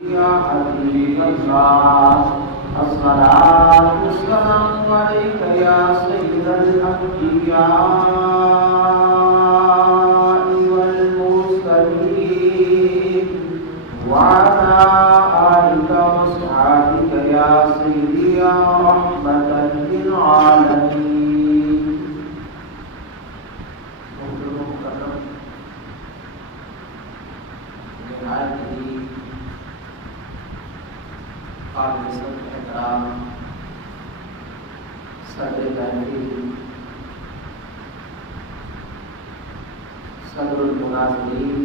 يا حبيب الله الصلاة والسلام عليك يا سيد الأنبياء والمرسلين وعلى آلك وصحبك يا سيدي يا رحمة للعالمين. قابل صدر احترام صدر تحریر صدر المناظرین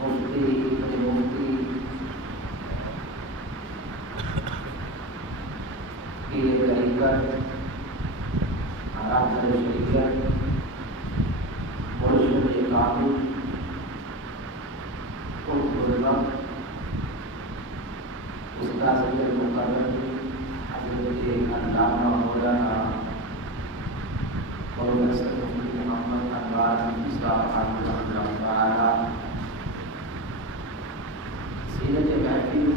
مفتی مفتی پیر طریقت راہبر شریعت مرشد کامل استاد مقرر حضرت علامہ مولانا پروفیسر محمد انوار صاحب حافظہ اللہ تعالی، سیرت محفل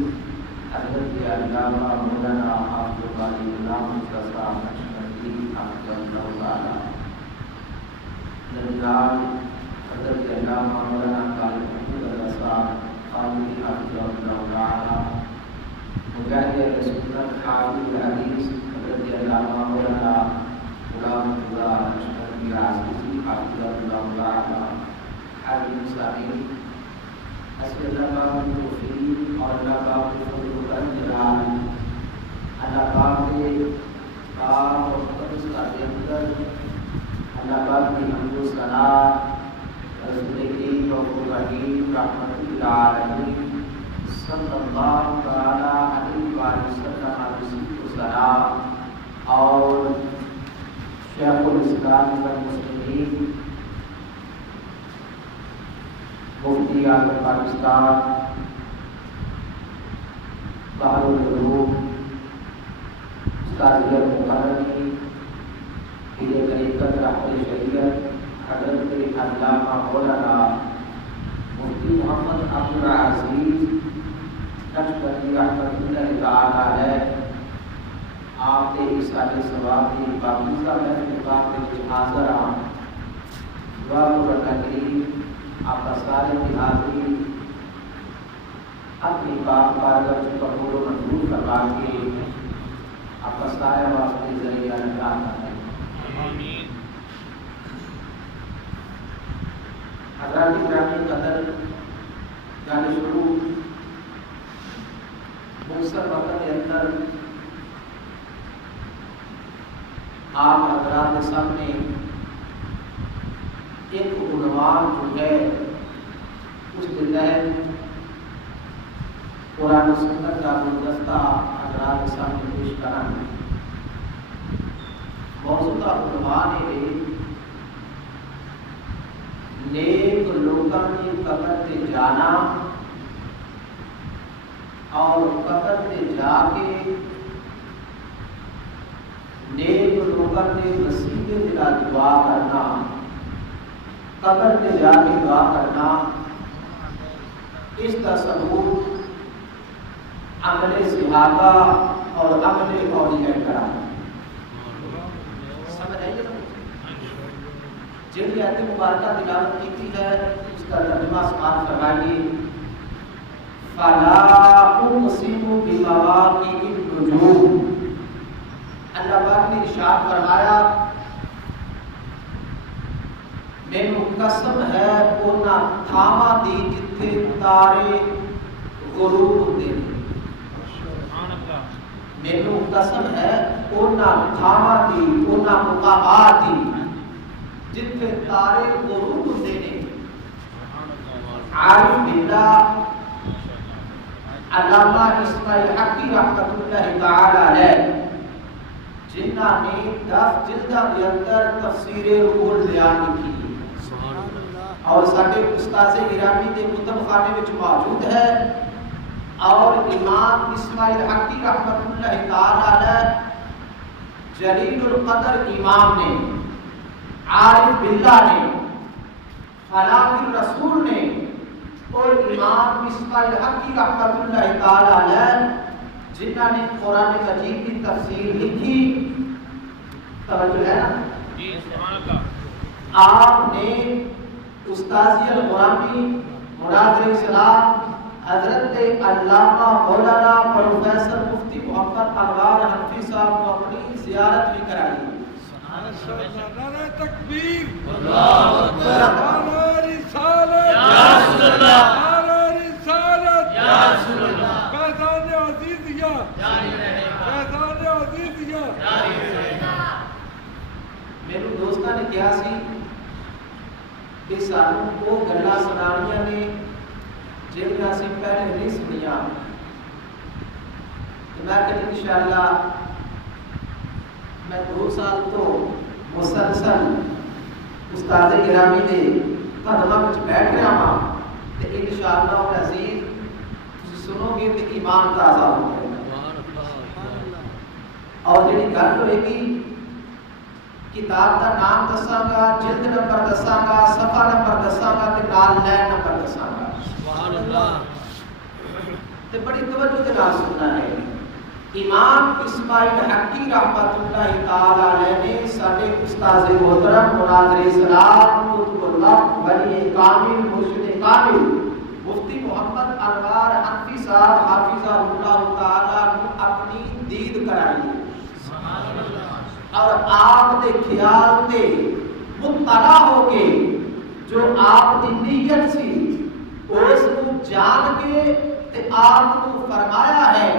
حضرت علامہ مولانا حافظ الباری غلام صاحب نقشبندی حافظہ اللہ تعالی، نظام حضرت علامہ مولانا طالب صاحب قاضی حافظہ اللہ تعالی، مجاہد سنت حافظ الحدیث حضرت علامہ مولانا غلام اللہ نقشبندی عزیزی حافظہ اللہ تعالی، حاضرین سامعین، اسأل اللہ پاک کی توفیق اور اللہ پاک کے فضل و کرم اللہ پاک کے پاک اور مقدس کا اندر اللہ پاک کی حمد و ثنا رسول کریم و رحیم رحمت للعالمین صلی اللہ تعالی علیہ وآلہ وسلم السلام اور شیخ الاسلام والمسلمین مفتی اعظم پاکستان بحر العلوم استاد مقرری پیر طریقت راہبر شریعت حضرت علامہ مولانا مفتی محمد عبدالعزیز نقشبندی رحمۃ اللہ تعالی علیہ، آپ کے اصالِ ثواب کی پاکیزہ محفل پاک میں حاضر ہوں، دعا کرنا کریم آپ کا سارے کی حاضری اپنی پاک بارگاہ سے قبول و منظور فرما کے آپ کا سارے واسطے ذریعہ نجات کریں۔ آمین۔ حضرات گرامی قدر، جان شروع مختصر وقت کے اندر آپ حضرات کے سامنے ایک عنوان جو ہے اس کے تحت قرآن و سنت کا گلدستہ حضرات کے سامنے پیش کرنا ہے۔ موضوع کا عنوان ہے نیک لوگوں کی قبر تے جانا اور قبر تے جا کے نیک لوگوں نے وسیلے دلا دعا کرنا، قبر تے جا کے دعا کرنا، اس کا ثبوت عمل صحابہ اور عمل اولیاء کرام۔ سمجھ آئی ہے نا؟ جن آیت مبارکہ تلاوت کی ہے اس کا ترجمہ سماعت فرمائیے۔ فَلَا أُقْسِمُ بِمَوَاقِعِ النُّجُومِ، اللہ پاک نے ارشاد فرمایا مینوں قسم ہے اونا تھاواں دی جتھے تارے غروب ہوندے نے، مینوں قسم ہے اونا تھاواں دی اونا مقامات دی جتھے تارے غروب ہوندے نے۔ عارف باللہ علامہ اسماعیل حقی رحمۃ اللہ تعالی علیہ جنہاں نے 10 جلداں کے اندر تفسیر روح البیان لکھی اور سارے استاد گرامی کے کتب خانے میں موجود ہے، اور امام اسماعیل حقی رحمۃ اللہ تعالی علیہ جلیل القدر امام نے، عارف باللہ نے، خلاف الرسول نے امام اسماعیل حقی رحمۃ اللہ تعالی علیہ جنہوں نے قرآن مجید کی تفسیر لکھی، توجہ ہے نا جی، سبحان اللہ، آپ نے استاذی الغرامی مناظر اسلام حضرت علامہ مولانا پروفیسر مفتی محمد انوار حنفی صاحب کو اپنی زیارت بھی کرائی۔ نعرہ تکبیر، اللہ اکبر، نعرہ رسالت، یا رسول اللہ، نعرہ رسالت، یا رسول اللہ، فیضان عزیزیہ جاری رہے گا، فیضان عزیزیہ جاری رہے گا۔ میرے دوستاں نے کیا سی کہ سانوں کو گلاں سنانیاں نے جنہاں اسی پہلے نہیں سنیاں، میں کہ انشاءاللہ میں 2 سال تو مسلسل استاد گرامی دے قدماں وچ بیٹھ رہا ہاں تے انشاءاللہ العزیز تسی سنو گے تے ایمان تازہ ہو جائے گا۔ اور جڑی گل ہوئے گی کتاب دا نام دساں گا، جلد نمبر دساں گا، صفحہ نمبر دساں گا تے نال لائن نمبر دساں گا، سبحان اللہ، تے بڑی توجہ دے نال سننا ہے۔ امام اسماعیل حقی رحمۃ اللہ تعالی علیہ نے سارے استاد محترم مناظر اسلام قطب اللہ ولی کامل مرشد کامل مفتی محمد انوار حنفی صاحب حافظہ اللہ تعالی کو اپنی دید کرائی اور آپ دے خیال تے مطلع ہو کے جو آپ دی نیت سی اس کو جان کے تے آپ کو فرمایا ہے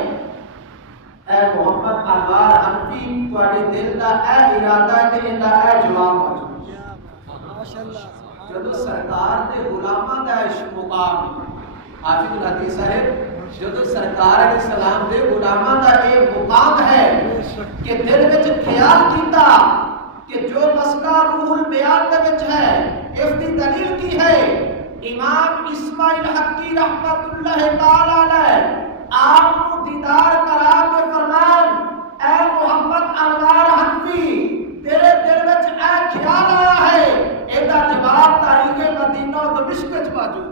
اے محمد انوار حنفی تواڈے دل دا اے ارادہ ہے تے اندا اے جواب پہنچو، ماشاءاللہ۔ جدو سرکار دے غلاماں دا مقام حافظ الحدیث صاحب جدو سرکار علیہ السلام دے غلاماں دا اے مقام ہے کہ دل وچ خیال کیتا کہ جو مسئلہ روح البیان دے وچ ہے اس دی دلیل کی ہے، امام اسماعیل حقی رحمۃ اللہ تعالی علیہ آپ کو دیدار کرا کے فرمان اے محمد انوار حنفی تیرے دل وچ اے خیال آیا ہے، ایدا جواب تاریخ مدینہ و دمشق وچ موجود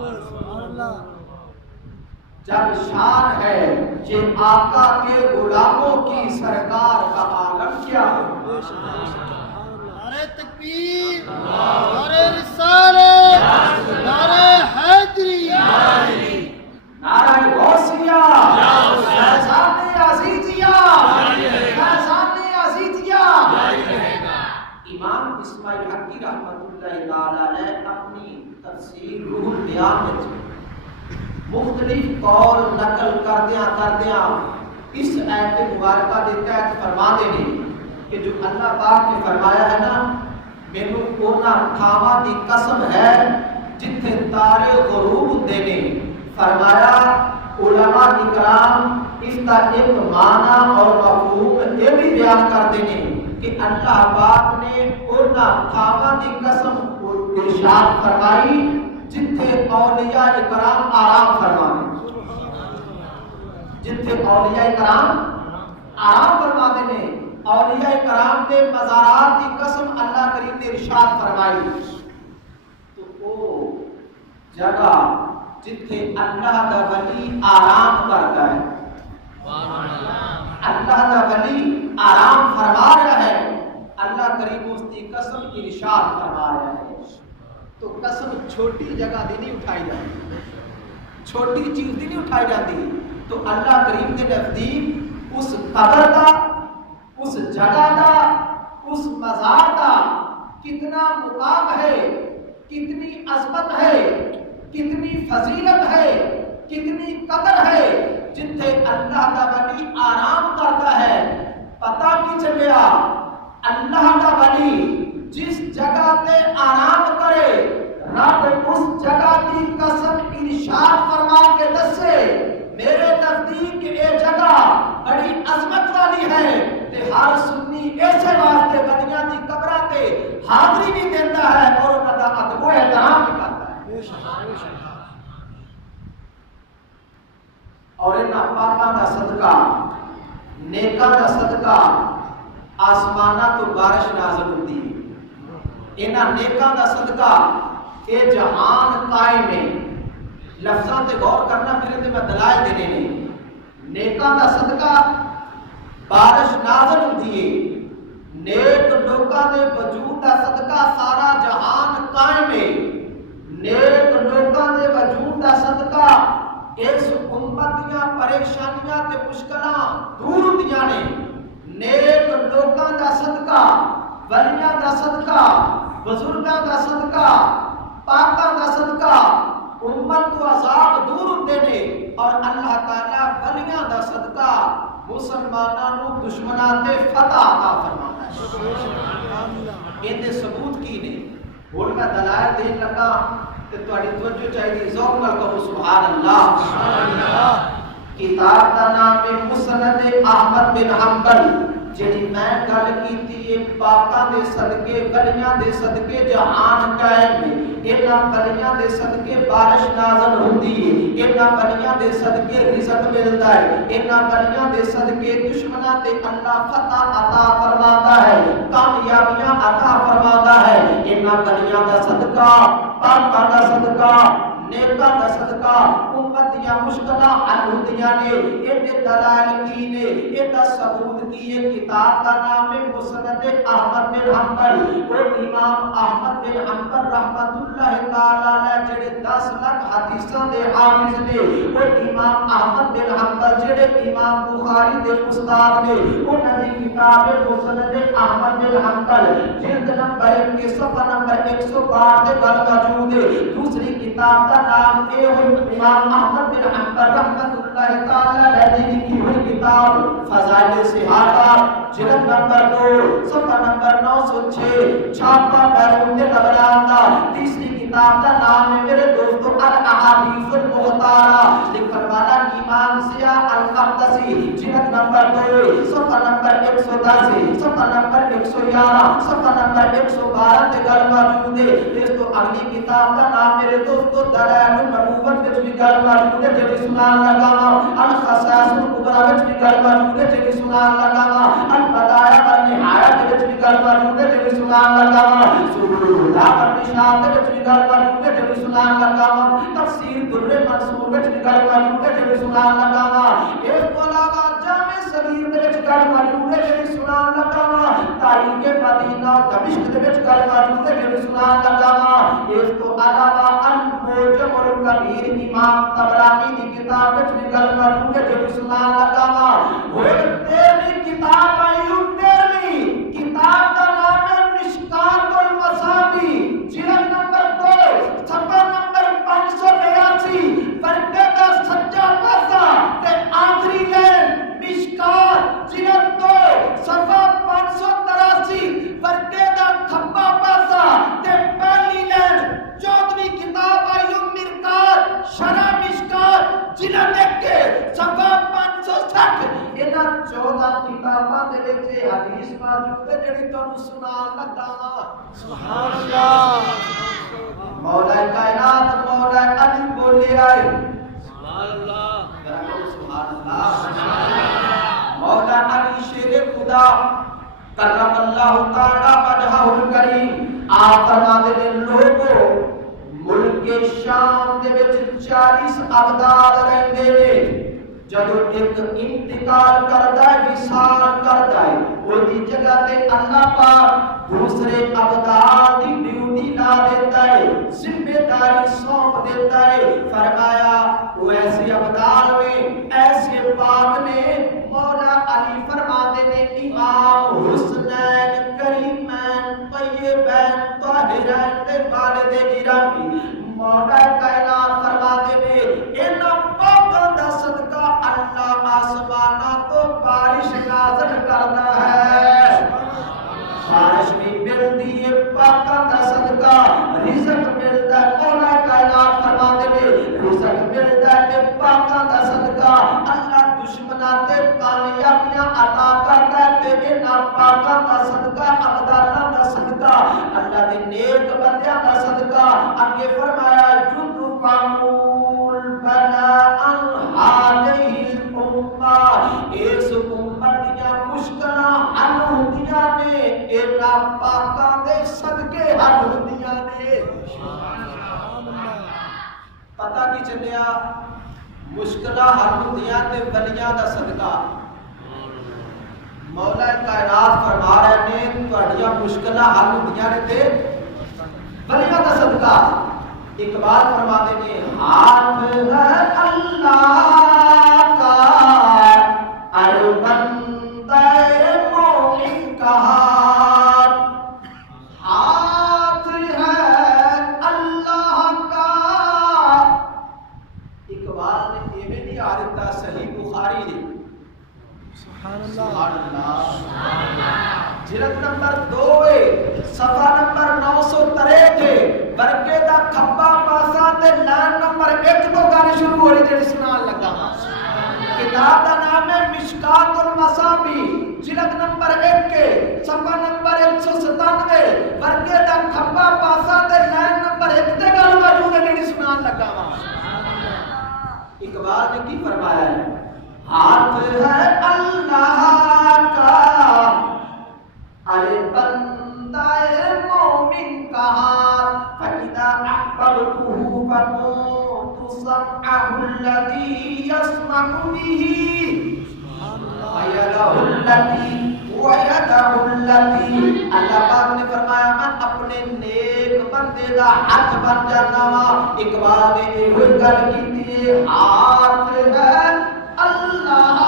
ہے۔ جب شان ہے یہ آقا کے غلاموں کی سرکار کا عالم کیا ہے، نعرہ تکبیر، نعرہ رسالت، نعرہ حیدری، نعرہ غوثیہ، فیضان عزیزیہ، فیضان عزیزیہ۔ امام اسماعیل حقی رحمۃ اللہ تعالی علیہ اپنی تفسیر روح البیان میں مختلف قول نقل کردیاں اس آیت مبارکہ دے تحت فرما دے نے کہ جو اللہ پاک نے فرمایا ہے نا مینوں اونا تھاواں دی قسم ہے جتھے تارے غروب ہوندے نے، فرمایا علماء اکرام اس کا ایک معنی اور مفہوم یہ بھی بیان کرتے ہیں کہ اللہ پاک نے اونا تھاواں دی قسم ارشاد فرمائی جتھے اولیاء اکرام آرام فرمانے، جتھے اولیاء اکرام آرام فرماتے ہیں، اولیاء اکرام کے مزارات کی قسم اللہ کریم نے ارشاد فرمائی، تو وہ جگہ جتھے اللہ دا ولی آرام کرتا ہے، اللہ دا ولی آرام فرما رہا ہے، اللہ کریم اس کی قسم ارشاد فرما رہا ہے۔ تو قسم چھوٹی جگہ دی نہیں اٹھائی جاتی، چھوٹی چیز دی نہیں اٹھائی جاتی، تو اللہ کریم کے نزدیک اس قبر دا، اس جگہ دا، اس مزار دا کتنا مقام ہے، کتنی عظمت ہے، کتنی فضیلت ہے، کتنی قدر ہے، جتھے اللہ دا ولی آرام کرتا ہے۔ پتہ کی چلیا اللہ دا ولی جس جگہ تے آرام کرے رب اس جگہ کی قسم ارشاد فرما کے دسے میرے نزدیک یہ جگہ بڑی عظمت والی ہے تے ہر سنی ایسے واسطے بدیاں دی قبراں تے حاضری بھی دیتا ہے اور انہاں دا ادب و احترام بھی کرتا ہے۔ اور انہاں پاکاں دا صدقہ، نیکاں دا صدقہ آسماناں تو بارش نازل ہوتی ہے، انہاں نیکاں دا صدقہ اے جہان قائم ہے، لفظاں تے غور کرنا پھر تے میں دلائل دینے نے نیکاں دا صدقہ بارش نازل ہوندی ہے نیک لوکاں دے وجود دا صدقہ سارا جہان قائم ہے نیک لوکاں دے وجود دا صدقہ اس امت دیاں پریشانیاں تے مشکلاں دور ہوندیاں نے نیک لوکاں دا صدقہ ولیاں دا صدقہ بزرگاں دا صدقہ پاکاں دا صدقہ امت تو عذاب دور ہوندے نے اور اللہ تعالیٰ ولیاں دا صدقہ مسلماناں نو دشمناں تے فتح عطا فرماتا ہے ایں دے ثبوت کی نے ہن میں دلائل دین لگا تے تہاڈی توجہ چاہیے ذوق نال کہو سبحان اللہ کتاب دا نام ہے مسند احمد بن حنبل جڑی میں گل کیتی ہے پاکاں دے صدقے ولیاں دے صدقے جہان قائم ہے انہاں ولیاں دے صدقے بارش نازل ہوندی ہے انہاں ولیاں دے صدقے رزق ملدا ہے انہاں ولیاں دے صدقے دشمناں تے اللہ فتح عطا فرماتا ہے کامیابیاں عطا فرماتا ہے انہاں ولیاں دا صدقہ پاکاں دا صدقہ نیکاں دا صدقہ امت دیاں مشکلاں حل ہوندیاں نے ایڈے دلائل کی نے ایڈا ثبوت کی ہے کتاب کا نام ہے مسند احمد بن حنبل وہ امام احمد بن حنبل رحمۃ اللہ تعالی علیہ جڑے 10 لاکھ حدیثاں دے حافظ نے وہ امام احمد بن حنبل جڑے امام بخاری دے استاد نے انہاں دی کتاب ہے مسند احمد بن حنبل جلد نمبر 1 صفحہ نمبر 162 تے گل موجود ہے دوسری کتاب نام اے امام احمد بن حنبل رحمۃ اللہ تعالی علیہ نے لکھی ہوئی کتاب فضائل صحابہ جلد نمبر 2 صفحہ نمبر 906 چھاپا بیرون لبنان دا تیسری کتاب کا نام ہے میرے دوستو الاحادیث المختارہ لکھن والا امام ضیاء المقدسی جلد نمبر 2 صفحہ نمبر 110 صفحہ نمبر 111 صفحہ نمبر 112 تے گل موجود ہے اس تو اگلی کتاب کا نام میرے دوستو دلائل النبوت وچ بھی گل موجود ہے جڑی سنان لگا الخصائص الکبریٰ وچ بھی گل موجود ہے جڑی سنان لگا البدایع والنہایہ وچ بھی گل موجود ہے جڑی سنان لگا سبل الہدیٰ والرشاد وچ بھی گل موجود ہے جڑی سنان لگا تفسیر در منصور وچ بھی گل موجود ہے جڑی سنان لگا اس تو علاوہ جامع صغیر وچ گل موجود ہے جڑی سنان لگا تاریخ مدینہ دمشق وچ گل موجود ہے جڑی سنان لگا اس تو علاوہ المعجم الکبیر امام طبرانی کی کتاب وچ بھی گل موجود ہے جڑی سنان لگا ہوئے تیری کتاب آئی تیری کتاب کا نام ہے مشکات المصابیح جلد نمبر 2 صفحہ نمبر 582 پردے دا سجا پاسا تے آخری لین مشکات جلد 2 صفحہ 583 پردے دا کھبا پاسا تے پہلی لین 14ویں کتاب آئی مرکات شرح مشکات جلد 1 صفحہ 560 انہاں 14 کتاباں دے وچ حدیث موجود ہے جڑی تانوں سنان لگا سبحان اللہ مولا کائنات مولا علی بولے آئے سبحان اللہ سبحان اللہ مولا علی شیر خدا کرم اللہ تعالی وجہہ الکریم آپ فرماتے ہیں لوگوں ملک شام دے وچ 40 ابدال رہندے نے جدو ایک انتقال کرتا ہے وصال کرتا ہے وہ دی جگہ تے اللہ پاک دوسرے ابدال دی ڈیوٹی لا دیتا ہے ذمہ داری سونپ دیتا ہے فرمایا وہ ایسے ابدال میں ایسے پاک نے مولا علی فرماتے نے امام حسنین کریمین طیبین طاہرین تے والد گرامی مولا کائنات فرماتے نے ان پاکاں دا صدقہ اللہ آسمانہ تو بارش نازل کرتا ہے بارش بھی ملتی ہے پاکاں دا صدقہ رزق ملتا ہے مولا کائنات فرماتے نے رزق ملتا ہے پاکاں دا صدقہ اللہ دشمناں تے کامیابیاں عطا کرتا ہے تے انہاں پاکاں دا صدقہ ابدالاں دا صدقہ اللہ دے نیک بندیاں دا صدقہ اگے فرمایا یدفعون بلاء هذه الامه اس امت دیاں مشکلاں حل ہوندیاں نے انہاں پاکاں دے صدقے حل ہوندیاں نے پتہ کی چلیا مشکلاں حل ہوندیاں تے ولیاں دا صدقہ مولا کائنات فرما رہے نے تہاڈیاں مشکلاں حل ہوندیاں نے تے ولیاں دا صدقہ اقبال فرماتے نے ہاتھ ہے اللہ کا ارے بندہ مومن کا ہاتھ ہے اللہ کا اقبال نے یہ نہیں آ دیتا صحیح بخاری نے سبحان اللہ جلد نمبر 2 صفحہ نمبر 963 برکے دا کھبا پاسا تے لائن نمبر 1 تو گل شروع ہو رہی جڑی سنان لگا کتاب دا نام ہے مشکات المصابی جلد نمبر 1 کے صفحہ نمبر 197 برکے دا کھبا پاسا تے لائن نمبر 1 تے گل موجود ہے جڑی سنان لگا اقبال نے کی فرمایا ہے ہاتھ ہے اللہ کا ارے بندہ مومن کا ہاتھ فَإِذَا أَحْبَبْتُهُ فَكُنْتُ سَمْعَهُ الَّذِي يَسْمَعُ بِهِ وَيَدَهُ الَّتِي اللہ پاک نے فرمایا میں اپنے نیک بندے دا ہاتھ بن جانا وا اقبال نے یہ گل کی ہاتھ ہے اللہ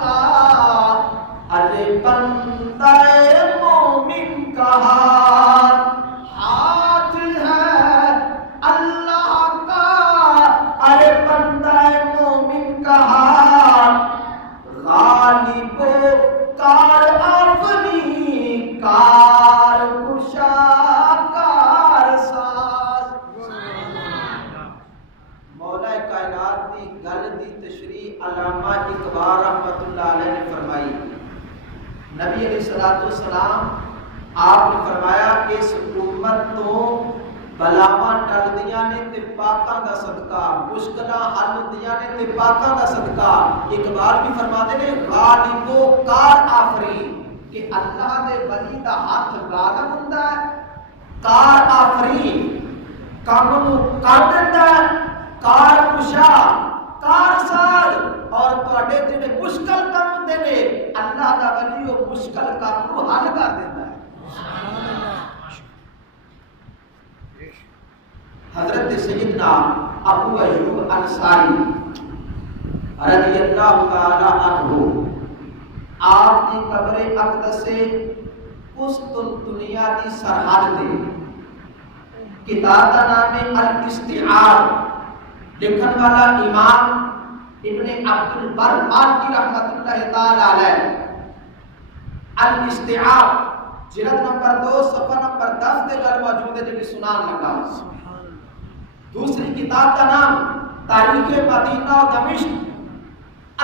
کا ارے بندہ مومن کا ہاتھ ہے اللہ کا ارے بندہ مومن کا غالب و کار آفری کار کشا کار ساز مولا کائنات دی گل دی تشریح علامہ اقبال رحمت اللہ علیہ نے فرمائی نبی علیہ السلام آپ نے فرمایا کہ اس امت تو بلاواں ٹلدیاں نے تے پاکاں دا صدقہ مشکلاں حل ہوندیاں نے تے پاکاں دا صدقہ اقبال بھی فرماتے نے غالب و کار آفری کہ اللہ دے ولی دا ہاتھ غالب ہوندا ہے کار آفری کام نو کر دیندا ہے کار کشا کار ساز اور تواڈے جڑے مشکل کام ہوندے نے اللہ دا ولی وہ مشکل کام نو حل کر دیندا ہے سبحان اللہ حضرت سیدنا ابو ایوب انصاری رضی اللہ تعالی عنہ آپ کی قبر اقدس قسطنطنیہ کی سرحد تے کتاب کا نام ہے الاستیعاب لکھن والا امام ابن عبد البر مالکی رحمۃ اللہ تعالی علیہ الاستیعاب جلد نمبر 2 صفحہ نمبر 10 تے گل موجود ہے جڑی سنان لگا دوسری کتاب کا نام تاریخ مدینہ و دمشق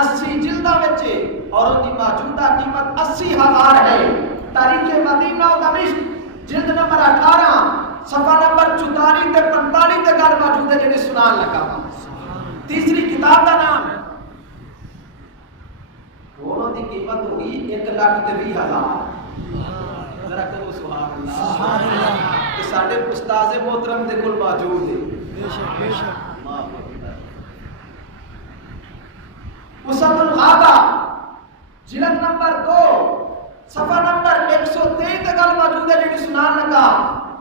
80 جلداں وچ اور ان کی موجودہ قیمت 80,000 ہے تاریخ مدینہ و دمشق جلد نمبر 18 صفحہ نمبر 44 تے 45 تے گل موجود ہے جڑی سنان لگا تیسری کتاب کا نام دونوں کی قیمت ہوگی 1,20,000 ذرا کہو سبحان اللہ کہ ساڈے استاد محترم دے کول موجود ہے بے شک اسد الغابہ جلد نمبر 2 صفحہ نمبر 123 تے گل موجود ہے جڑی سنان لگا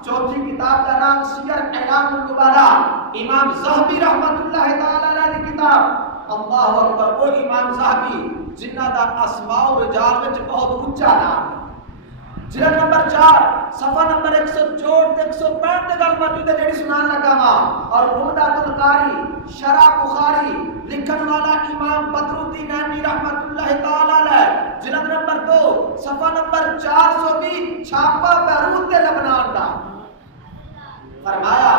چوتھی کتاب کا نام سیر اعلام النبلاء امام ذہبی رحمۃ اللہ تعالی علیہ کی کتاب اللہ اکبر وہ امام ذہبی جنہ دا اسماء و رجال وچ بہت اونچا نام ہے جلد نمبر 4 صفحہ نمبر 164 تے 165 تے گل موجود ہے جڑی سنان لگا وا اور عمدۃ القاری شرح بخاری لکھن والا امام بدر الدین عینی رحمۃ اللہ تعالی علیہ جلد نمبر 2 صفحہ نمبر 420 چھاپا بیروت تے لبنان دا فرمایا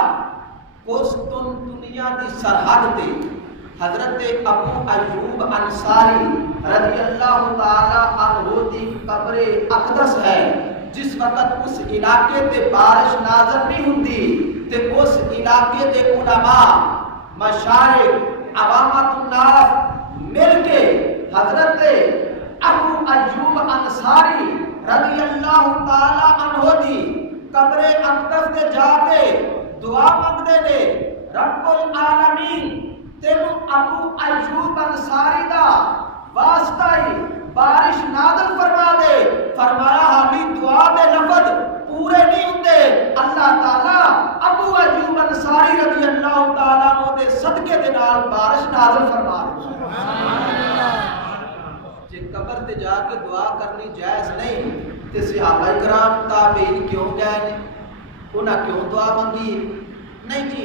قسطنطنیہ دی سرحد تے حضرت ابو ایوب انصاری رضی اللہ تعالی عنہ کی قبر اقدس ہے جس وقت اس علاقے تے بارش نازل نہیں ہوندی تے اس علاقے دے علماء مشائخ عوامت الناس مل کے حضرت ابو ایوب انصاری رضی اللہ تعالی عنہ دی قبر اقدس تے جا کے دعا مانگتے نے رب العالمین تینوں ابو ایوب انصاری دا واسطہ ہی بارش نازل فرما دے. فرمایا حالی دعا دے لفظ پورے نہیں ہوتے. اللہ تعالیٰ ابو ایوب انصاری رضی اللہ تعالیٰ عنہ دے صدقے دے نال بارش نازل فرما دے. جے قبر تے جا کے دعا کرنی جائز نہیں تے صحابہ کرام تابعین کیوں گئے نے؟ انہاں کیوں دعا منگی؟ نہیں جی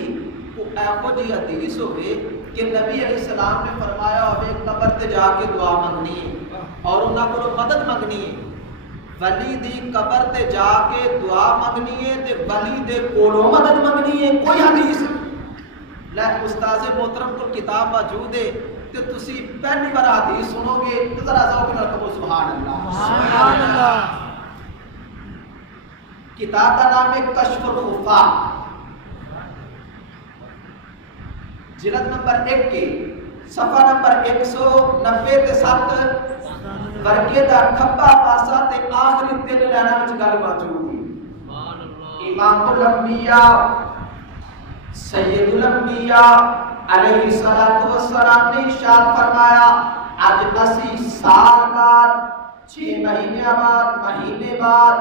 وہ ایہو جی حدیث ہوئے کہ نبی علیہ السلام نے فرمایا ہوئے قبر تے جا کے دعا منگنی ہے اور انہاں کو مدد منگنی ہے. ولی دی قبر تے جا کے دعا منگنی ہے تے ولی دے کولوں مدد منگنی ہے. کوئی حدیث لے استاد محترم کو کتاب موجود ہے تے تسی پہلی بار حدیث سنو گے تے ذرا ذوق نال کہو سبحان اللہ. سبحان اللہ. کتاب کا نام ہے کشف الخفاء، جلد نمبر 1 کے صفحہ نمبر 190 تے 7 ورقے دا کھبا پاسا تے آخری 3 لائناں وچ گل موجود ہے. امام الانبیاء سید الانبیاء علیہ الصلوۃ والسلام نے ارشاد فرمایا اج اسی سال بعد 6 مہینے بعد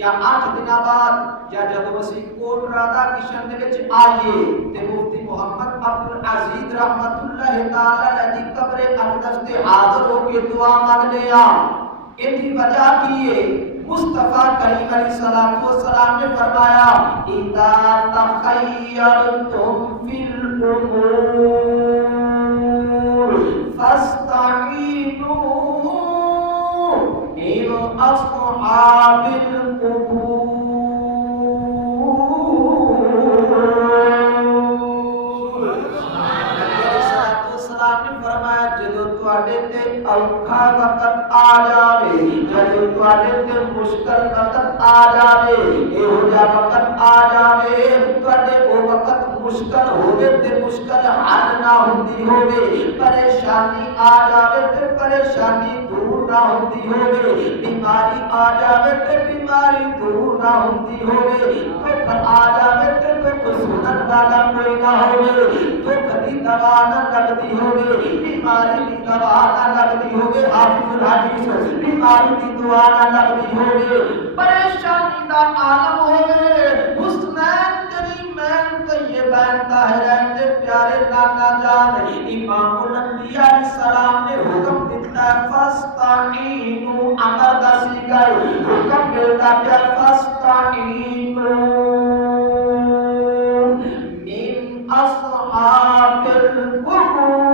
یا 8 دن بعد یا جب وسیع کوٹ رادا کشن دے وچ آئیے تے مفتی محمد عبد العزیز رحمت اللہ تعالی علیہ دی قبر اقدس تے حاضر ہو کے دعا مانگ لیا. ان کی وجہ کی ہے مصطفیٰ کریم علیہ الصلوۃ والسلام نے فرمایا اذا تخیرتم فی الامور فاستعینوا اصحاب القبور. نے فرمایا جدو تواڈے تے اوکھا وقت آ جاوے، جدو تواڈے تے مشکل وقت آ جاوے، ایہو جا وقت آ جاوے تواڈے او وقت مشکل ہووے تے مشکل حل نہ ہوندی ہووے، پریشانی آ جاوے تے پریشانی دور نہ ہوندی ہووے، بیماری آ جاوے تے بیماری دور نہ ہوندی ہووے، دکھ آ جاوے تے دکھ سنن والا کوئی نہ ہووے، دکھ دی دوا نہ لگدی ہووے، بیماری دی دوا نہ لگدی ہووے، حافظ الحدیث بیماری دی دوا نہ لگدی ہووے، پریشانی دا عالم ہووے، حسنین کریمین طیبین طاہرین دے پیارے نانا جان امام الانبیاء علیہ السلام نے حکم دیتا ہے فاستعینوا، امر دا سیگا حکم ملتا ہے فاستعینوا من اصحاب القبور.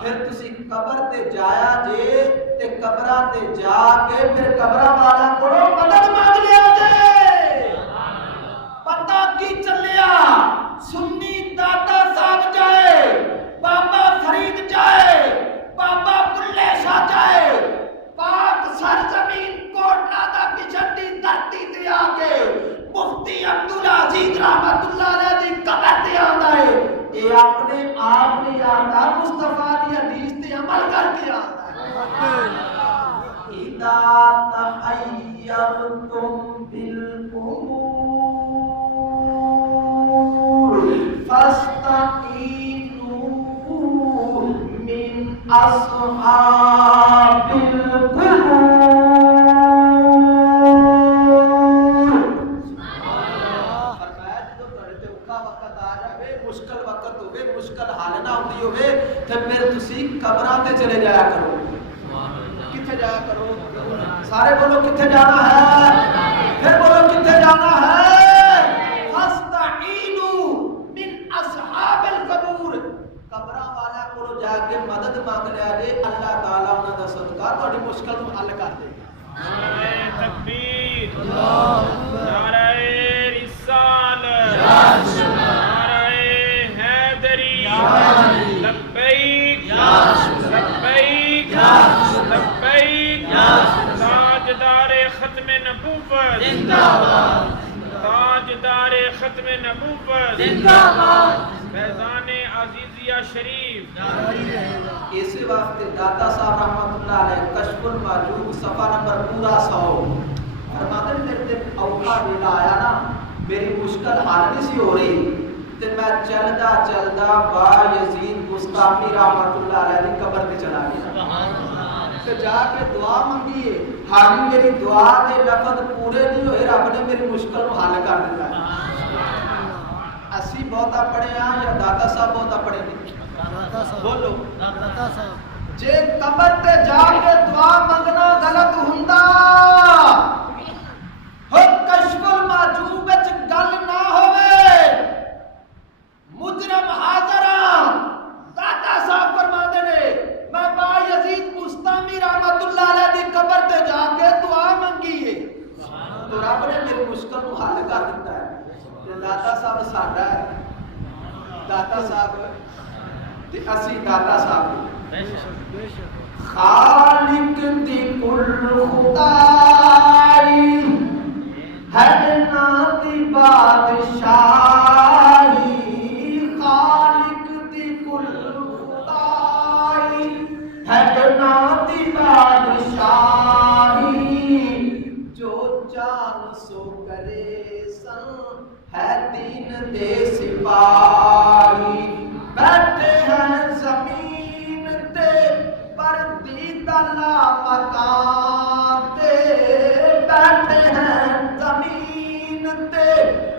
پھر تسی قبر تے جایا جے تے قبراں تے جا کے پھر قبراں والا کولوں مدد مانگ لیا جے. پتہ کی چلیا سنی داتا صاحب جائے، بابا فرید جائے، بابا بلے شاہ جائے، پاک سرزمین کوٹ رادا کشن دی دھرتی تے آ کے مفتی عبدالعزیز رحمت اللہ علیہ دی قبر تے آندا ہے. اے اپنے آپ نہیں آندا، مصطفیٰ دی حدیث تے عمل کر کے آندا ہے. اذا تحیرتم بالامور فاستعینوا من اصحاب القبور. فرمایا جدو تہاڈے تے اوکھا وقت آ جاوے، مشکل وقت ہوے، مشکل حال نہ ہوندی ہوے تے پھر تسی قبراں تے چلے جایا کرو. کتھے جایا کرو؟ سارے بولو کتھے جانا ہے؟ پھر بولو کتھے جانا ہے؟ فاستعینوا من اصحاب القبور. قبراں والا کو جا کے مدد مانگ لیا جے، اللہ تعالیٰ انہاں دا صدقہ تہاڈی مشکل نوں حل کر دے گا. نعرہ تکبیر، نعرہ رسالت، نعرہ حیدری، لبیک لبیک لبیک. تاجدار ختم نبوت زندہ باد، تاجدار ختم نبوت زندہ باد، فیضان عزیزیہ شریف. اسی واسطے داتا صاحب رحمت اللہ علیہ کشف الماجوب صفحہ نمبر پورا 100 فرماتے ہیں میرے تے اوکھا ویلا آیا نا میری مشکل حل نہیں سی ہو رہی تے میں چلدا چلدا با یزید بستامی رحمت اللہ علیہ دی قبر تے چلا گیا تے جا کے دعا منگی ہے حالی میری دعا دے لفظ پورے نہیں ہوئے رب نے میری مشکل نو حل کر دتا ہے اسی بہتا پڑھے ہاں یا داتا صاحب بہتا پڑھے نہیں بولو داتا صاحب جے قبر تے جا کے دعا منگنا غلط ہوندا ہو کشف المعجوب وچ گل نہ ہوئے مجرم حاضراں داتا صاحب فرماندے نے میں با یزید بستامی رحمت اللہ علیہ دی قبر تے جا کے دعا منگی ہے تو رب نے میری مشکل کو حل کر دیتا ہے تے داتا صاحب ساڈا ہے داتا صاحب تے اسی داتا صاحب خالق دی کل خدائی ہرنا دی بادشاہی خالق دی کل خدائی ہرنا دی بادشاہی جو جان سو کرے سن ہے دین دے سپاہی بیٹھے ہیں زمین تے پردیدہ لا مکان تے بیٹھے ہیں زمین تے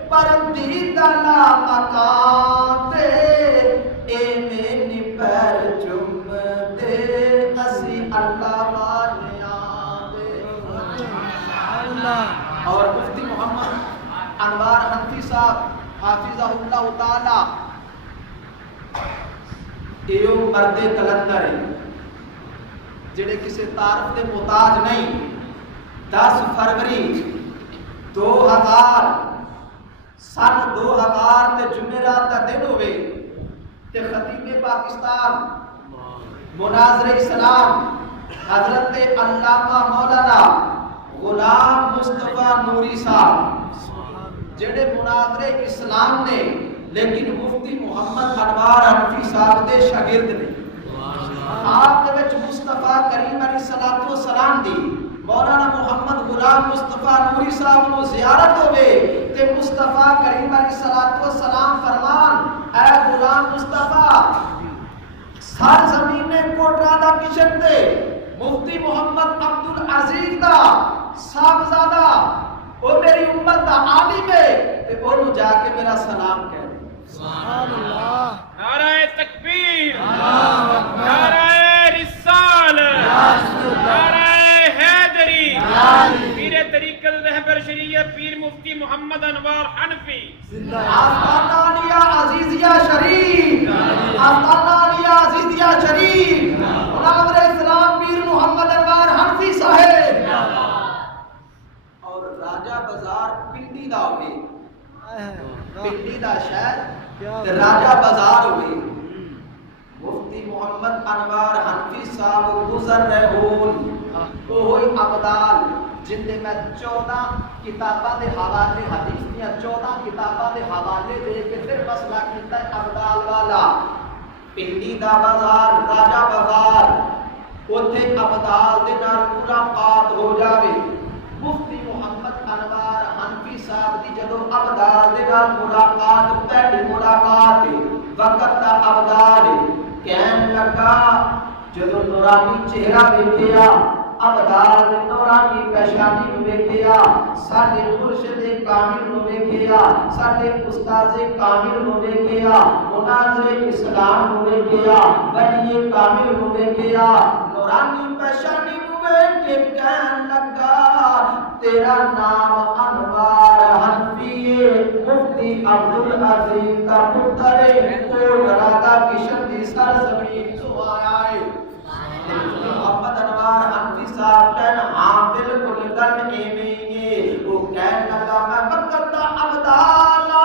پردیدہ لا مکان تے اے میری پیر چم دے اسی اللہ والیا دے اور مفتی محمد انوار حنفی صاحب حافظہ اللہ تعالی ایو مرد کلندر ہے جڑے کسی تعارف دے محتاج نہیں 10 فروری 2000 سن 2000 تے جمعرات دا دن ہوئے تے خطیب پاکستان مناظر اسلام حضرت علامہ مولانا غلام مصطفیٰ نوری صاحب جڑے مناظر اسلام نے لیکن مفتی محمد انوار حنفی صاحب دے شاگرد نے آپ دے وچ مصطفیٰ کریم علیہ الصلوۃ والسلام دی مولانا محمد غلام مصطفیٰ نوری صاحب نو زیارت ہوے تے مصطفیٰ کریم علیہ الصلوۃ والسلام فرمان اے غلام مصطفیٰ سر زمین کوٹرا دا کشن تے مفتی محمد عبد العزیز دا صاحبزادہ او میری امت دا عالم ہے تے اونوں جا کے میرا سلام کہہ سبحان اللہ نعرہ تکبیر نعرہ رسالت نعرہ حیدری پیر طریقت رہبر شریعت پیر مفتی محمد انوار حنفی آستانہ علیہ عزیزیہ شریف آستانہ علیہ عزیزیہ شریف مناظر اسلام پیر محمد انوار حنفی صاحب اور راجہ بازار پنڈی دا ہوئے پنڈی دا شہر راجہ بازار ہوئے مفتی محمد انوار حنفی صاحب گزر رہے ہون وہ ہوئی عبدال جن دے میں 14 کتاباں دے حوالے حدیث دیا 14 کتاباں دے حوالے دے کے پھر مسئلہ کیتا ہے عبدال والا پنڈی دا بازار راجہ بازار اوتھے عبدال دے نال ملاقات ہو جاوے مفتی محمد انوار حنفی صاحب دی جدو عبدال دے نال ملاقات پہلی ملاقات وقت دا عبدال کہن لگا جدو نورانی چہرہ دیکھیا عبدال نے نورانی پیشانی نو دیکھیا ساڈے مرشد کامل نو دیکھیا ساڈے استاد کامل نو دیکھیا مناظر اسلام نو دیکھیا ولی کامل نو دیکھیا نورانی پیشانی نو دیکھ کے کہن لگا تیرا نام انوار حنفی مفتی عبد العزیز کا پتر کوٹرا دا کشن دی سرزمین تو آیا ہے محمد انوار حنفی صاحب کہن ہاں بالکل گل ایویں وہ کہن لگا میں وقت دا عبدالا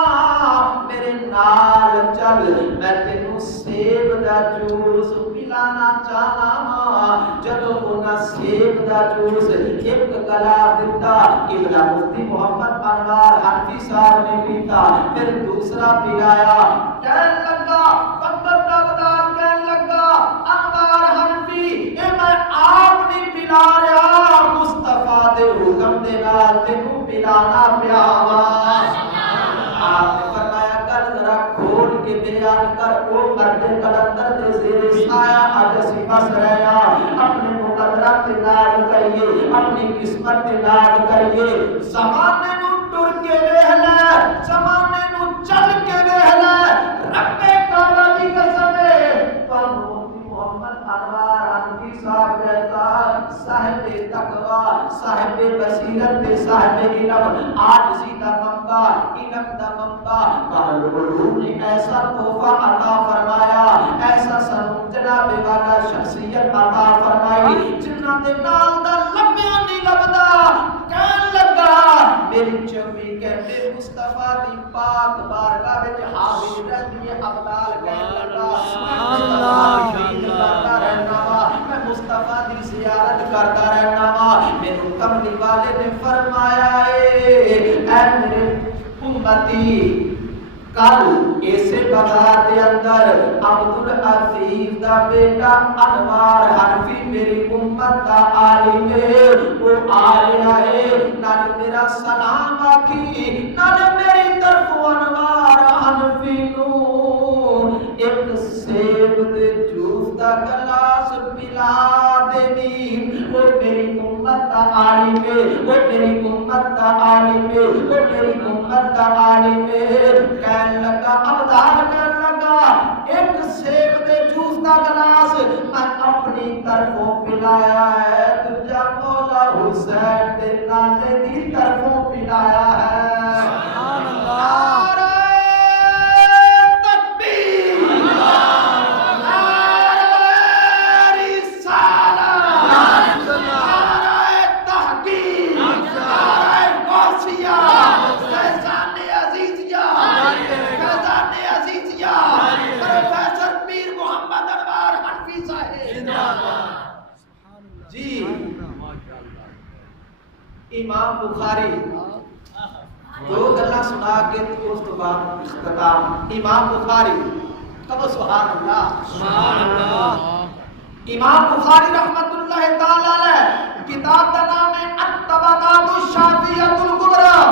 میرے نال چل میں تینوں سیب دا جوس پلانا چاہنا وا جدو انہاں سیب دا جوس ایک گلاس دتا قبلہ مفتی محمد انوار حنفی صاحب نے پیتا پھر دوسرا پلایا کہن لگا وقت دا عبدال کہن لگا انوار حنفی اے میں آپ نہیں پلا رہا مصطفیٰ دے حکم دے نال تینوں پلانا پیا وا آپ نے فرمایا گل ذرا کھول کے بیان کر او مرد کلندر دے زیر سایہ اج اسی بس رہے ہاں اپنے مقدرات تے نال کریے اپنی قسمت تے نال کریے زمانے نو ٹر کے ویکھ لے زمانے نو چل کے ویکھ لے رب کعبہ دی قسم ہے پر محمد انوار انفی صاحب جیسا صاحب تقوی صاحب بصیرت صاحب علم عاجزی کا منبع علم کا منبع العلوم نے ایسا تحفہ عطا فرمایا ایسا سنو جناب والا شخصیت عطا فرمائی جنہاں دے نال دا لبیاں نہیں لبدا کہن لگا میری چوی کہتے مصطفیٰ دی پاک بارگاہ وچ حاضر رہندی ابدال کہن لگا سبحان اللہ کرتا رہنا وا میں مصطفیٰ دی زیارت کرتا رہنا وا میرے کملی والے نے فرمایا اے میرے امتی کل ایسے بازار دے اندر عبدالعزیز دا بیٹا انوار حنفی میری امت دا عالم ہے وہ آیا ہے نال میرا سلام آکھی نال میری طرف انوار حنفی نو ایک سیب دے جوس دا گلاس پلا دینی وہ میری امت دا عالم ہے وہ میری امت دا عالم ہے وہ میری امت دا عالم ہے کہن لگا ابدال کہن لگا ایک سیب دے جوس دا گلاس میں اپنی طرفوں پلایا ہے تجھا مولا حسین دے نانے دی طرفوں پلایا ہے سبحان اللہ امام بخاری دو گلا سنا کے اس تو بعد اختتام امام بخاری کہو سبحان اللہ سبحان اللہ امام بخاری رحمت اللہ تعالی علیہ کتاب کا نام ہے الطبقات الشافعیہ الکبریٰ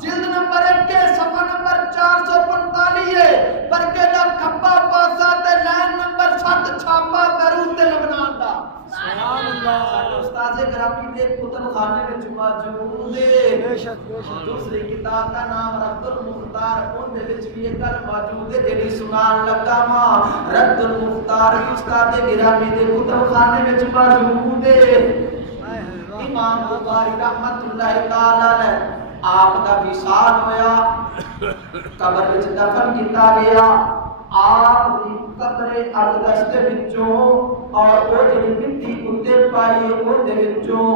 جلد نمبر 1 کے صفحہ نمبر 445 ہے برکے دا کھپا پاسا تے لائن نمبر 7 چھاپا بیروت تے لبنان دا سبحان اللہ استاد گرامی دے کتب خانے وچ موجود ہے بے شک دوسری کتاب دا نام رد المختار اون دے وچ بھی ایک گل موجود ہے جڑی سنان لگا وا رد المختار استاد گرامی دے کتب خانے وچ موجود ہے امام بخاری رحمت اللہ تعالی علیہ آپ دا وصال ہویا قبر وچ دفن کیتا گیا آپ دی قبر اقدس دے وچوں اور او جڑی مٹی اوتے پائی او دے وچوں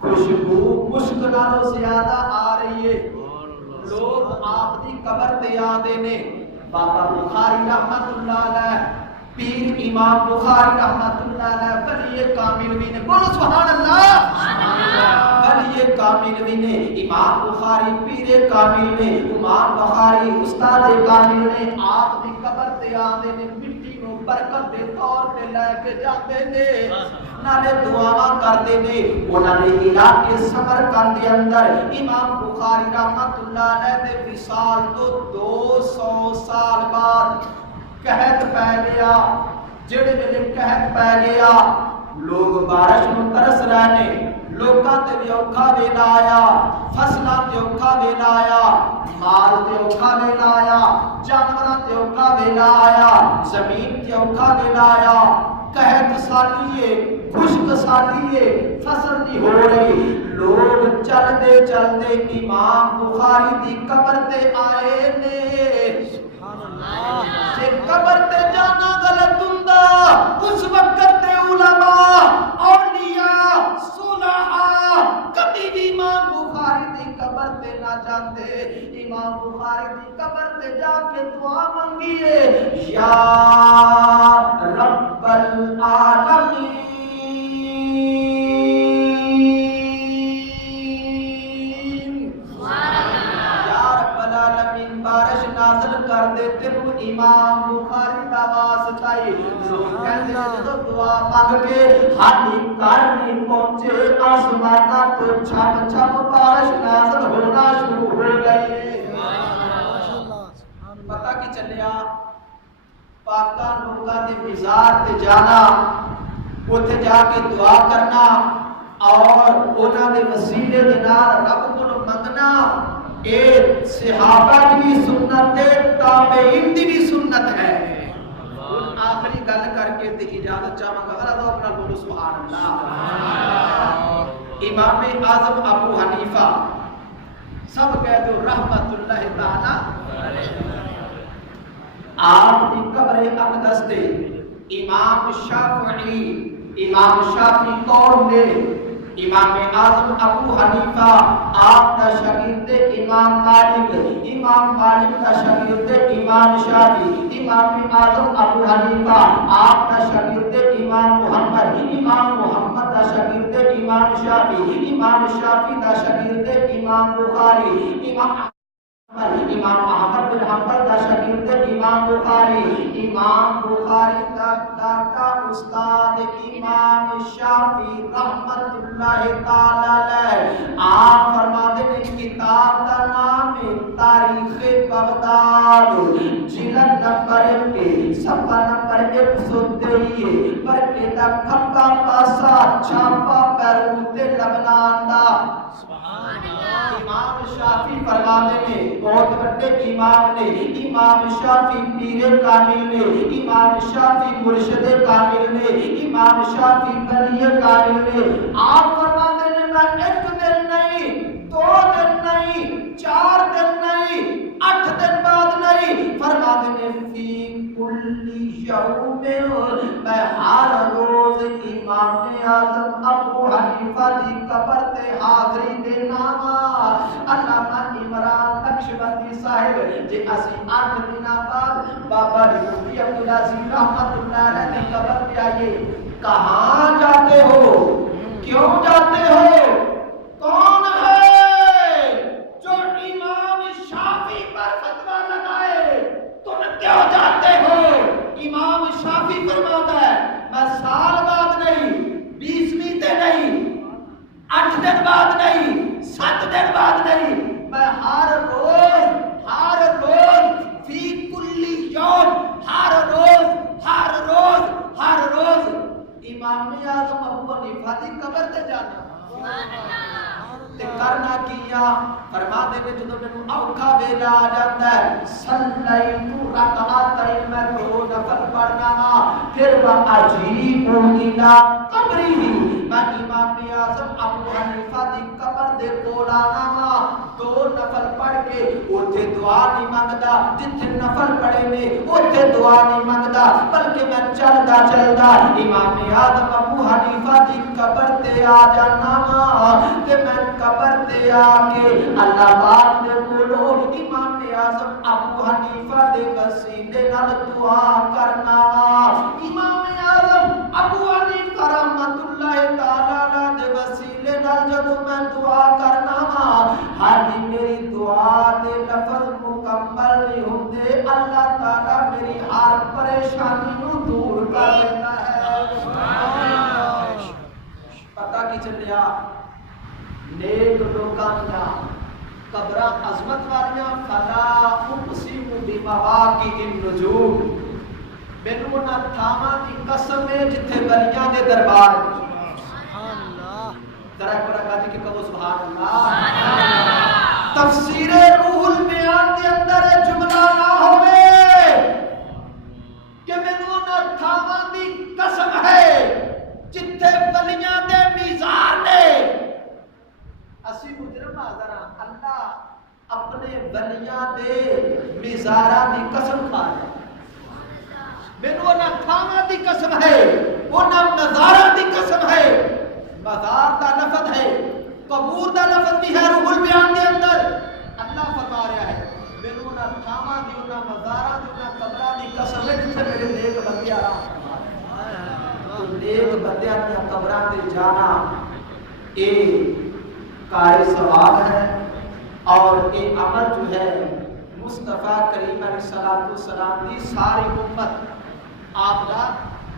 خوشبو مشک نالوں زیادہ آ رہی ہے لوگ آپ دی قبر تے آندے نے بابا بخاری رحمت اللہ علیہ پیر امام بخاری رحمت اللہ علیہ ولی کامل بھی نے بولو سبحان اللہ ولی کامل بھی نے امام بخاری پیر کامل نے امام بخاری استاد کامل نے آپ دی قبر تے آندے نے مٹی نو برکت دے طور تے لے کے جاندے نے نالے دعاواں کردے نے انہاں نے علاقے سمرقند دے اندر امام بخاری رحمت اللہ علیہ دے وصال تو 200 سال بعد قحط پہ گیا جڑے ویلے قحط پہ گیا لوگ بارش نو ترس رہے نے لوکاں تے بھی اوکھا ویلا آیا فصلاں تے اوکھا ویلا آیا مال تے اوکھا ویلا آیا جانوراں تے اوکھا ویلا آیا زمین تے اوکھا ویلا آیا قحط سالی ہے خشک سالی ہے فصل نہیں ہو رہی لوگ چلدے چلدے امام بخاری دی قبر تے آئے نے جے قبر تے جانا غلط ہوندا اس وقت تے علماء اولیاء صلحاء کبھی بھی امام بخاری دی قبر تے نہ جاندے امام بخاری دی قبر تے جا کے دعا منگیے یا رب العالمین یا رب العالمین بارش نازل کر دے تینوں امام بخاری دا واسطہ ہے لوگ کہتے ہیں جدو دعا مانگ کے ہاتھی گھر نہیں پہنچے آسمانہ تو چھپ چھپ بارش نازل ہونا شروع ہو گئی پتہ کی چلیا پاکان لوگاں دے مزار تے جانا اوتھے جا کے دعا کرنا اور انہاں دے وسیلے دے نال رب کول منگنا اے صحابہ دی سنت تے تابعین دی بھی سنت ہے آخری گل کر کے تے اجازت چاہواں گا ذرا اپنا بولو سبحان اللہ امام اعظم ابو حنیفہ سب کہہ دو رحمت اللہ تعالی آپ کی قبر اقدس دے امام شافعی کون نے امام اعظم ابو حنیفہ آپ کا شاگرد امام مالک کا شاگرد امام شافعی امام اعظم ابو حنیفہ آپ کا شاگرد امام محمد کا شاگرد امام شافعی کا شاگرد امام بخاری امام احمد بن حنبل کا شاگرد امام بخاری کا استاد امام شافعی رحمت اللہ تعالی علیہ آپ فرماتے ہیں کتاب کا نام ہے تاریخ بغداد جلد نمبر 1 صفحہ نمبر 123 پر کتا کھمبا پاسا چھاپا پیروتے لبنان دا امام شافعی فرماتے ہیں بہت بڑے امام نے امام شافعی پیر کامل نے امام شافعی مرشد کامل نے امام شافعی ولی کامل نے آپ فرماتے ہیں میں 1 دن نہیں 2 دن نہیں 4 دن نہیں 8 دن بعد نہیں فرماتے ہیں فی کل یوم میں ہر روز امام اعظم ابو حنیفہ دی قبر تے حاضری دینا علامہ عمران نقشبندی صاحب جے اسی 8 دن بعد بابا مفتی عبدالعزیز رحمت اللہ علیہ کی قبر پہ آئیے کہاں جاتے ہو کیوں جاتے ہو کون ہے جو امام شافعی پر فتویٰ لگائے تم کیوں جاتے ہو امام شافعی فرماتا ہے میں سال بعد نہیں 20 مہینے نہیں 8 دن بعد نہیں 7 دن بعد نہیں میں ہر روز فی کل یوم ہر روز امام اعظم ابو حنیفہ دی قبر تے جانا تے کرنا کیا فرماتے ہیں جدوں مینوں اوکھا ویلا آ جاتا ہے صلیتو رکعتین میں 2 نفل پڑھنا پھر وا عجیب الی قبری میں امام اعظم ابو حنیفہ دی قبر دے کول آنا 2 نفل پڑھ کے اوتھے دعا نہیں منگدا جتھے نفل پڑھے نے اوتھے دعا نہیں منگدا بلکہ میں چلدا امام اعظم ابو حنیفہ دی قبر تے آ جانا تے میں قبر تے آ کے اللہ پاک دے کولو امام اعظم ابو حنیفہ دے وسیلے نال دعا کرنا امام اعظم ابو حنیفہ رحمت اللہ تعالی علیہ دے وسیلے نال جدوں میں دعا کرنا ہاں میری دعا دے لفظ مکمل نہیں ہوندے اللہ تعالی میری ہر پریشانی نو دور کر دیتا ہے پتہ کی چلیا نیک لوکاں دا قبراں عظمت والیاں فلا اقسم بمواقع النجوم مینوں نہ تھاواں دی قسم ہے جتھے ولیاں دے دربار سبحان اللہ ذرا ایک بار گاجی کے کہو سبحان اللہ تفسیر روح البیان دے اندر جملہ نہ ہوئے کہ مینوں نہ تھاواں دی قسم ہے جتھے ولیاں دے میزار نے اسی مجرم حاضر اللہ اپنے ولیاں دے میزاراں دی قسم کھا رہے مینوں نہ تھاواں دی قسم ہے انہاں مزاراں دی قسم ہے مزار دا لفظ ہے قبور دا لفظ بھی ہے روح البیان دے اندر اللہ فرما رہا ہے مینوں نہ تھاواں دی انہاں مزاراں دی انہاں قبراں دی قسم ہے جتھے میرے نیک بندے آرام فرما رہے تو نیک بندیاں دی قبراں تے جانا کار ثواب ہے اور یہ عمل جو ہے مصطفیٰ کریم علیہ السلام دی ساری امت آپ دا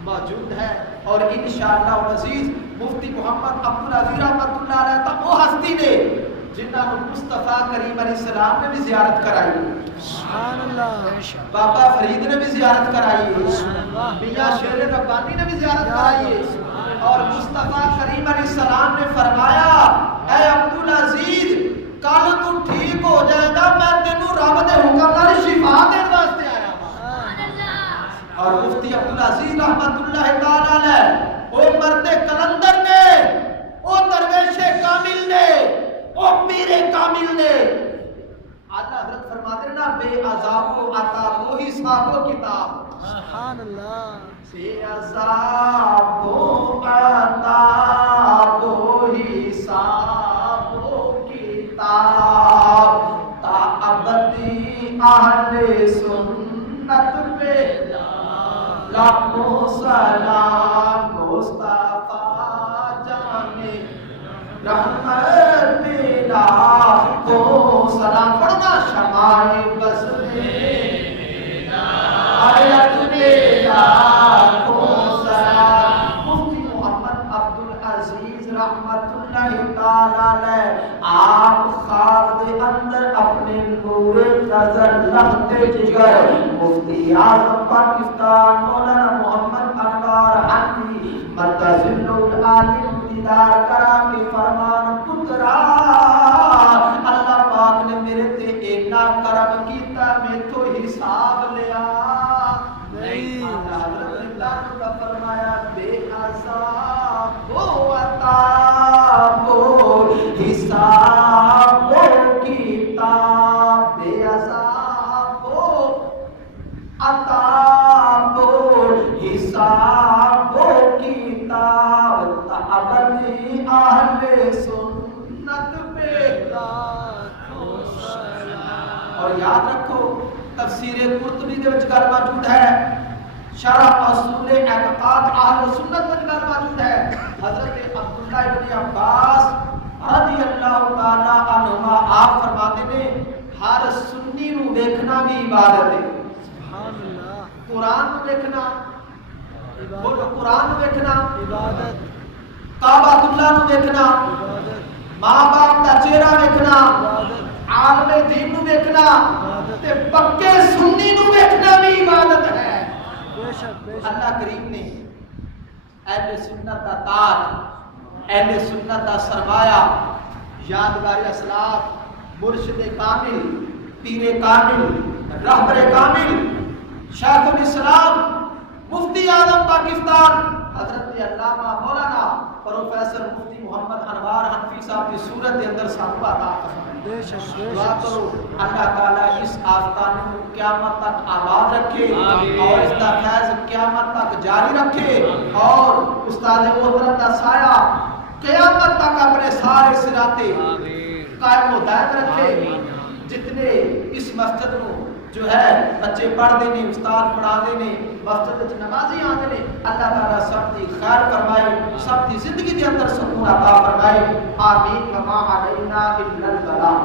موجود ہے اور انشاءاللہ العزیز مفتی محمد عبدالعزیز رحمۃ اللہ علیہ تا وہ ہستی نے جنہاں نے مصطفیٰ کریم علیہ السلام نے بھی زیارت کرائی، سبحان اللہ، بابا فرید نے بھی زیارت کرائی، میاں شیر ربانی نے بھی زیارت کرائی، اور مصطفیٰ کریم علیہ السلام نے فرمایا اے عبدالعزیز کل تو ٹھیک ہو جائے گا، میں تینوں رب دے حکم نال شفا دین واسطے آیا ہوں۔ اور مفتی عبدالعزیز رحمت اللہ تعالی علیہ وہ مرد کلندر نے، وہ درویش کامل نے، وہ پیر کامل نے، آج حضرت فرماتے ہیں نا بے عذاب و عطاب و حساب و کتاب، سبحان اللہ، بے عذاب و عطاب و حساب و کتاب، تا ابدی اہل سنت پہ لاکھوں سلام، مصطفیٰ جانے رحمت لاکھوں سلام، پڑھنا شمائے بس آیت لاکھوں سلام۔ مفتی محمد عبدالعزیز رحمت اللہ تعالی علیہ آپ خواب دے اندر اپنے نور نظر لگتے جگر مفتی اعظم پاکستان مولانا محمد انوار حنفی مرتضی العالم دیدار کرا کے فرمان پترا اللہ پاک نے میرے تے اینا کرم کیتا میں تو حساب لیا نہیں، حضرت اللہ کا فرمایا بے عذاب و عطاب و حساب و کتاب، بے عذاب و عطاب و حساب و کتاب، ابدی اہل سنت پہ لاکھوں سلام۔ اور یاد رکھو تفسیر قرطبی دے وچ گل موجود ہے، شرح اصول اعتقاد اہل سنت وچ گل موجود ہے، حضرت عبداللہ ابن عباس رضی اللہ تعالی عنہما آپ فرماتے ہیں ہر سنی نو دیکھنا بھی عبادت ہے، سبحان اللہ، قرآن نو دیکھنا، بولو قرآن نو دیکھنا عبادت، کعبۃ اللہ نو دیکھنا، عبادت، ماں باپ دا چہرہ دیکھنا، عبادت، عالم دین نو دیکھنا، عبادت، تے پکے سنی نو دیکھنا بھی عبادت ہے۔ بے شک، بے شک، اللہ کریم نے اہل سنت دا تاج، اہل سنت دا سرمایہ، یادگار اسلاف، مرشد کامل، پیر کامل، رہبر کامل، شیخ الاسلام، مفتی اعظم پاکستان حضرت علامہ مولانا پروفیسر مفتی محمد انوار حنفی صاحب کی صورت کے اندر ساتھ عطا فرمائے۔ بے شک، بے دعا شک، کرو اللہ تعالیٰ اس آستانے کو قیامت تک آباد رکھے اور اس کا فیض قیامت تک جاری رکھے اور استاد محترم کا سایہ قیامت تک اپنے سارے سراتے قائم و دائم رکھے۔ جتنے اس مسجد کو جو ہے بچے پڑھ دینے، استاد پڑھا دینے، مسجد وچ نمازی آتے نے، اللہ تعالیٰ سب کی خیر فرمائے، سب کی زندگی کے اندر سکون عطا فرمائے، آمین۔ وما علینا الا البلاغ۔